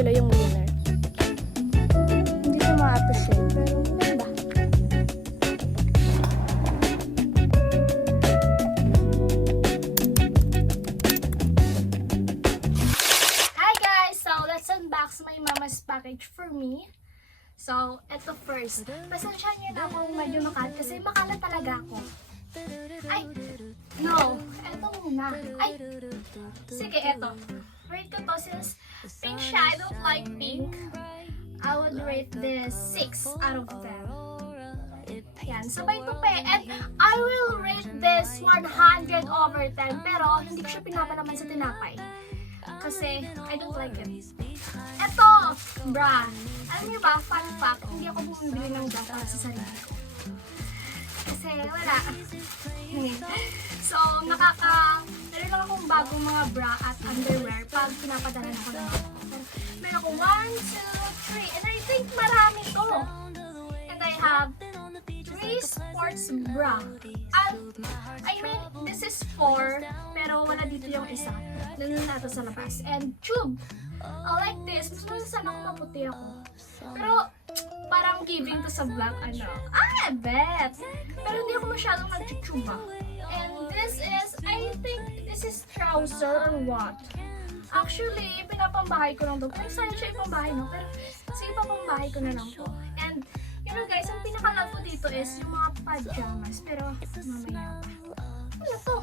sila yung winner. Hindi ko ma-appreciate, pero ano ba? Hi guys! So, let's unbox my mama's package for me. So, eto first. Pasensya niyo na kung medyo makalat kasi makalat talaga ako. Ay! No! Eto muna. Ay! Sige, eto. Rate ko to since pink siya. I don't like pink. I would rate this 6 out of 10. Yan, sabay tupi. And I will rate this 100 over 10. Pero, hindi ko siya pinapalaman sa tinapay. Kasi, I don't like it. Eto! Bra! Alam niyo ba, fun fact, hindi ako bumibili ng bra para sa sarili ko. Kasi, wala. So, meron lang akong bagong mga bra at underwear pag pinapadala na ako ng mga. Meron ako 1, 2, 3, and I think marami to. And I have 3 sports bra. I mean, this is 4, pero wala dito yung isa. Nandun na ito sa labas. And tube. I like this. Mas naman sana kung maputi ako. Pero, parang giving to sa vlog, ano. I bet! Pero hindi ako masyadong nag-tuba. And this is, I think, this is trouser or what? Actually, pinapambahay ko lang to. Pero sana siya ipambahay, no? Pero, sige, papambahay ko na lang to. And, you know guys, ang pinaka-love ko dito is yung mga pajamas. Pero, mamaya pa. Ano to?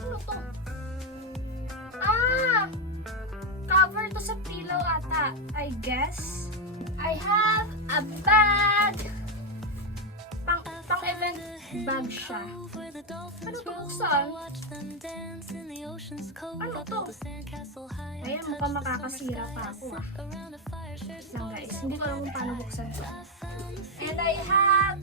Ano to? Ah! Cover to sa pillow ata, I guess. I have a bag. Pang-event bag siya. Ano to buksan? Ano to? Ayan, mukhang makakasira pa ako ah. Lang guys, hindi ko alam kung paano buksan to. And I have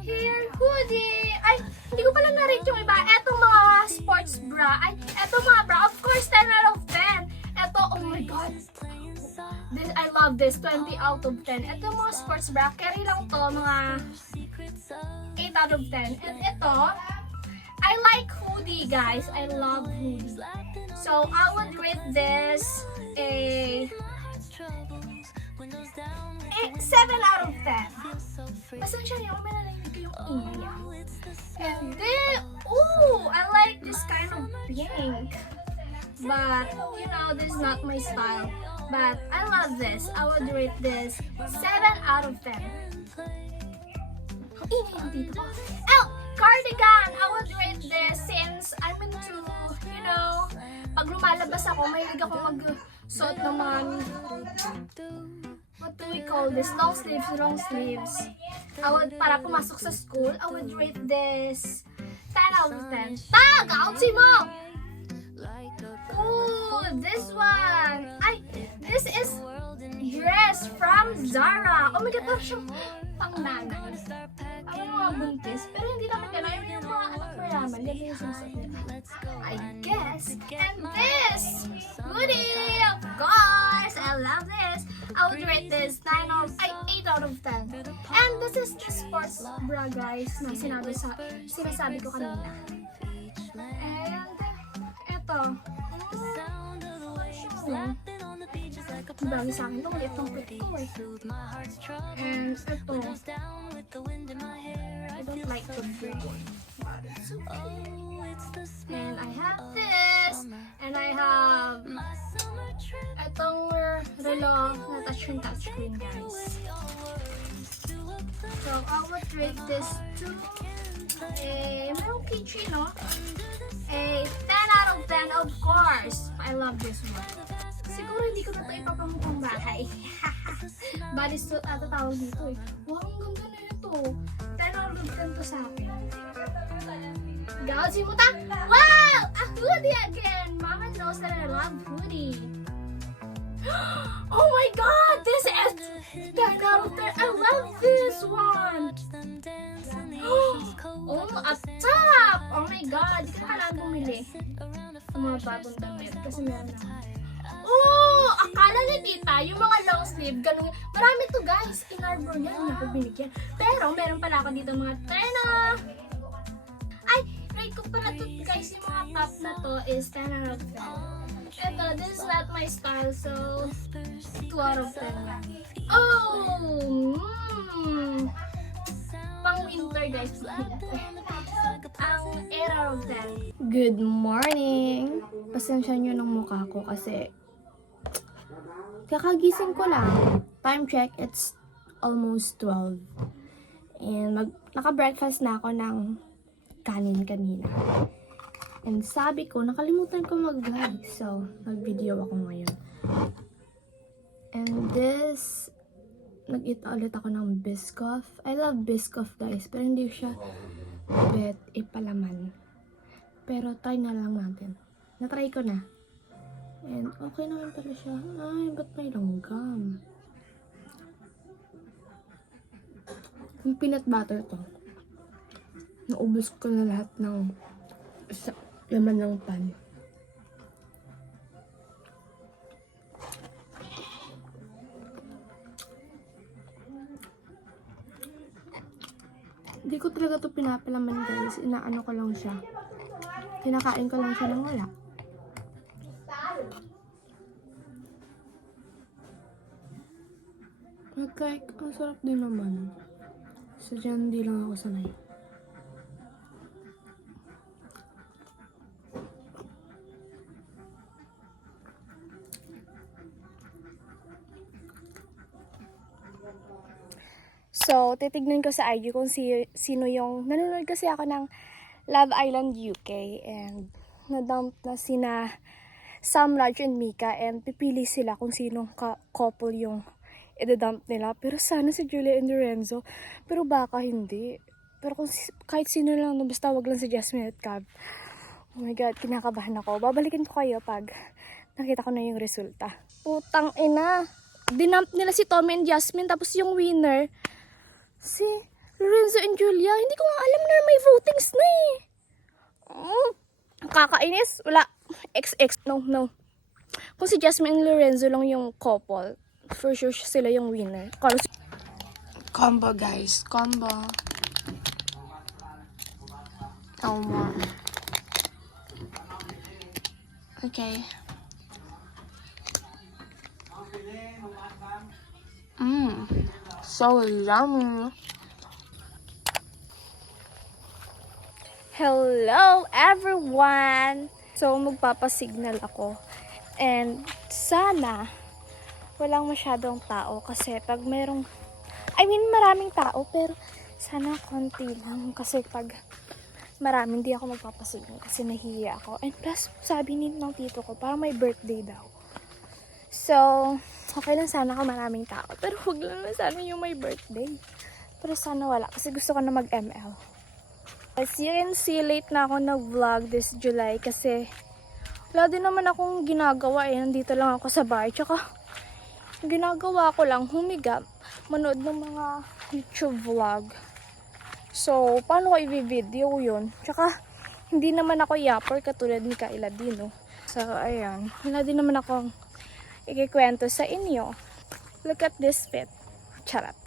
here hoodie. Ay, hindi ko pala na-rate yung iba. Etong mga sports bra. Ay, etong mga bra. Of course, 10 out of 10. Eto, oh my god. I love this. 20 out of 10. Ito yung mga sports bra. Carry lang to. Mga 8 out of 10. And ito, I like hoodie, guys. I love hoodie. So, I would rate this a 7 out of 10. Pasensya niyo, may narinig ko yung ingay. And then, ooh, I like this kind of pink. But, you know, this is not my style. But, I love this. I would rate this 7 out of 10. Ang ingay dito. Oh, cardigan! I would rate this since I'm into, you know, pag lumalabas ako, mahilig ako mag-suot ng mga, what do we call this? Long sleeves. Para pumasok sa school, I would rate this 10 out of 10. Gautsi mo! Ooh, this one! This is dress from Zara. Oh my god, parang siyang pang-nanay. Ako yung mga buntis, pero hindi naman gano'n. Yung mga anak mayaman, yan yung sinusuot nila. I guess. And this hoodie, of course! I love this. I would rate this 8 out of 10. And this is the sports bra, guys, na sinasabi ko kanina. And eto. Bagay sa akin ito, ulit itong pwede ko eh. And ito, I don't like the blue one, but it's okay. And I have this, and I have itong relo na touchscreen, guys. So, I would rate this to mayroong keychain, no? A 10 out of 10, of course. I love this one. Siguro hindi ko na ito ipapamukhang bahay. Bodysuit ata tawag dito eh. Wow, ang ganda na ito. 10 out of 10 to sa akin. Gautsi mo ta! Wow! A hoodie again! Mama knows that I love hoodie. Oh my god! This is 10 out of 10. I love this one! Oh, a top! Oh my god! Di ka kailangan bumili ng mga bagong damit kasi meron na. Oh! Akala ni tita, yung mga long sleeve, ganun. Marami to guys. In Arbor yan, hindi ako binigyan. Pero meron pala ako dito mga trena. Ay! Rate ko pala to guys, yung mga top na to is 10 out of 10. Eto, this is not my style, so 2 out of 10 lang. Oh! Pang winter guys, ang 8 out of 10. Good morning! Pasensya nyo ng mukha ko kasi kakagising ko lang. Time check, it's almost 12. And naka-breakfast na ako ng kanin kanina. And sabi ko, nakalimutan ko mag-vlog. So, nag-video ako ngayon. And this, nag-eat ulit ako ng Biscoff. I love Biscoff guys, pero hindi siya bet ipalaman. Pero try na lang natin. Na-try ko na. And okay naman pala siya. Ay, ba't may langgam? Yung peanut butter to. Naubos ko na lahat ng laman ng pan. Hindi ko talaga to pinapalaman guys. Inaano ko lang siya. Kinakain ko lang siya ng wala. Like, ang sarap din naman. So, dyan hindi lang ako sanay. So, titignan ko sa IG kung sino yung... Nanonood kasi ako ng Love Island UK and na-dump na sina Sam, Raj, and Mika and pipili sila kung sinong couple yung i-dump nila. Pero sana si Julia and Lorenzo. Pero baka hindi. Pero kung kahit sino lang, basta wag lang si Jasmine at Cab. Oh my God, kinakabahan ako. Babalikin ko kayo pag nakita ko na yung resulta. Putang ina. Dinump nila si Tommy and Jasmine tapos yung winner si Lorenzo and Julia. Hindi ko nga alam na may votings na eh. Kakainis. Wala. XX. No. Kung si Jasmine and Lorenzo lang yung couple, for sure sila yung winner. Combo guys. Combo. Elmore. Okay. So yummy. Hello everyone! So magpapasignal ako. And sana walang masyadong tao kasi pag merong maraming tao pero sana konti lang kasi pag marami hindi ako magpapasignal kasi nahihiya ako. And plus sabi ng tito ko parang may birthday daw. So okay lang sana kung maraming tao pero huwag lang sana yung may birthday. Pero sana wala kasi gusto ko na mag-ML. As you can see, late na ako nag-vlog this July kasi wala din naman akong ginagawa eh. Nandito lang ako sa bahay. Tsaka ginagawa ko lang humiga, manood ng mga YouTube vlog. So, paano ko i-video yun? Tsaka, hindi naman ako yapper katulad ni Kayla Dino. So, ayan. Wala din naman akong ikikwento sa inyo. Look at this fit. Charot.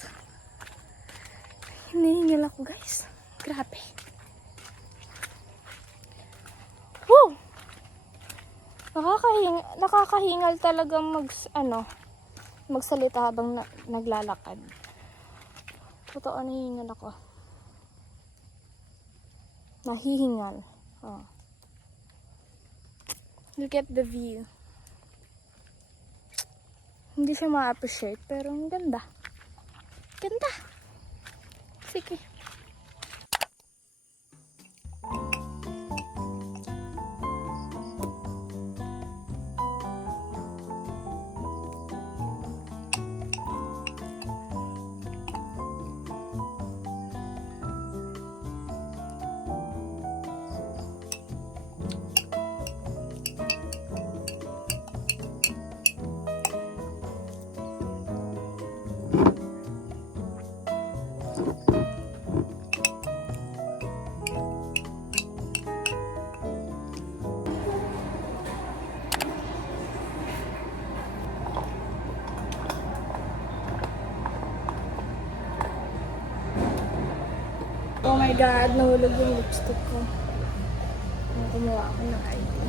Hinihingil ako guys. Grabe. Woo! Nakakahingal talagang magsalita habang naglalakad. Totoo, nahihingal ako. Nahihingal. Oh. Look at the view. Hindi siya ma-appreciate, pero ang ganda. Ganda. Sige. Oh my God, nahulog yung lipstick ko. Kumuha ako ng ID.